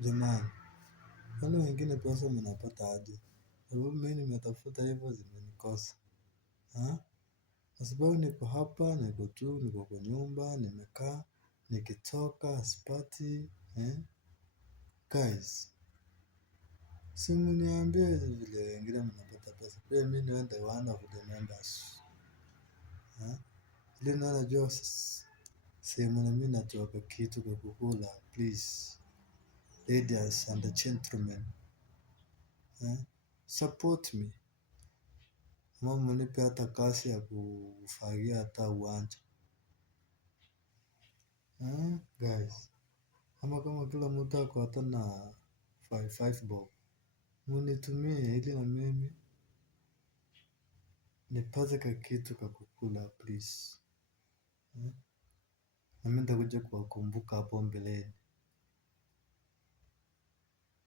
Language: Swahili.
Jamani, wale wengine pesa mnapata aje? Sababu mimi nimetafuta hivyo zimenikosa. Kwa sababu niko hapa, niko kwa nyumba, nimekaa, nikitoka, sipati. Guys, si mniambie vile wengine mnapata pesa. Pia mimi niende one of the members. Ili naona najua sehemu na mimi natoa kitu kwa kukula, please. Ladies and gentlemen, support me. Ama mnipe hata kazi ya kufagia hata uwanja. Guys, ama kama kila mtu ako hata na 5 bob, munitumie ili na mimi nipate kakitu ka kukula please. Na mimi nitakuja kuwakumbuka hapo mbeleni.